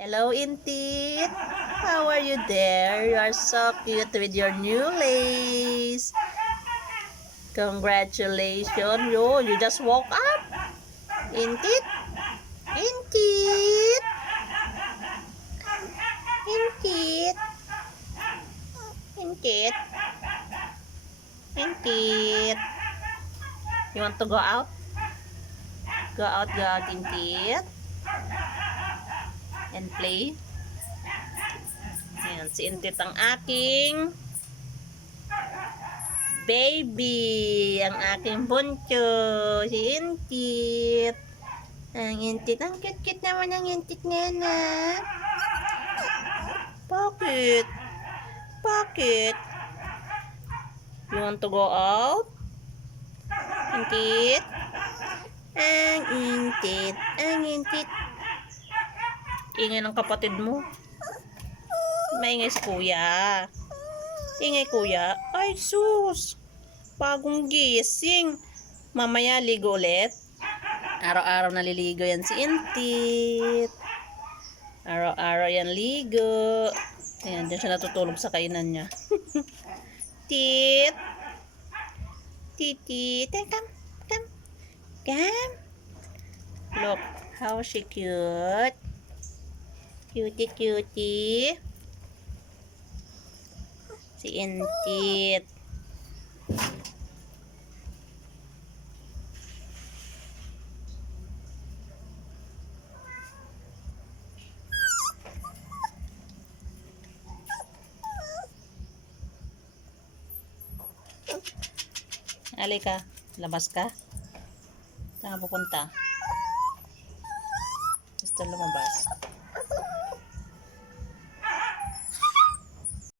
Hello, Intit. How are you there? You are so cute with your new lace. Congratulations. Yo, you just woke up. Intit. Intit. Intit. Intit. Intit. You want to go out? Go out, go out, Intit. And play. Ayan, si Intit ang aking baby. Ang aking buncho. Si Intit. Ang Intit. Ang cute-cute naman ang Intit niya na. Bakit? Bakit? You want to go out? Intit? Ang Intit. Ang Intit. Ingay ng kapatid mo. Maingay si kuya. Ingay kuya. Ay, sus. Bagong gising. Mamaya ligo ulit. Araw-araw naliligo yan si Intit. Araw-araw yan ligo. Ayan, dyan siya natutulog sa kainan niya. Tit. Titi. Come, come. Come. Look, how she cute. Cutie, cutie. Si Intit. Halika, labas ka. Saan ka pupunta? Gusto lumabas.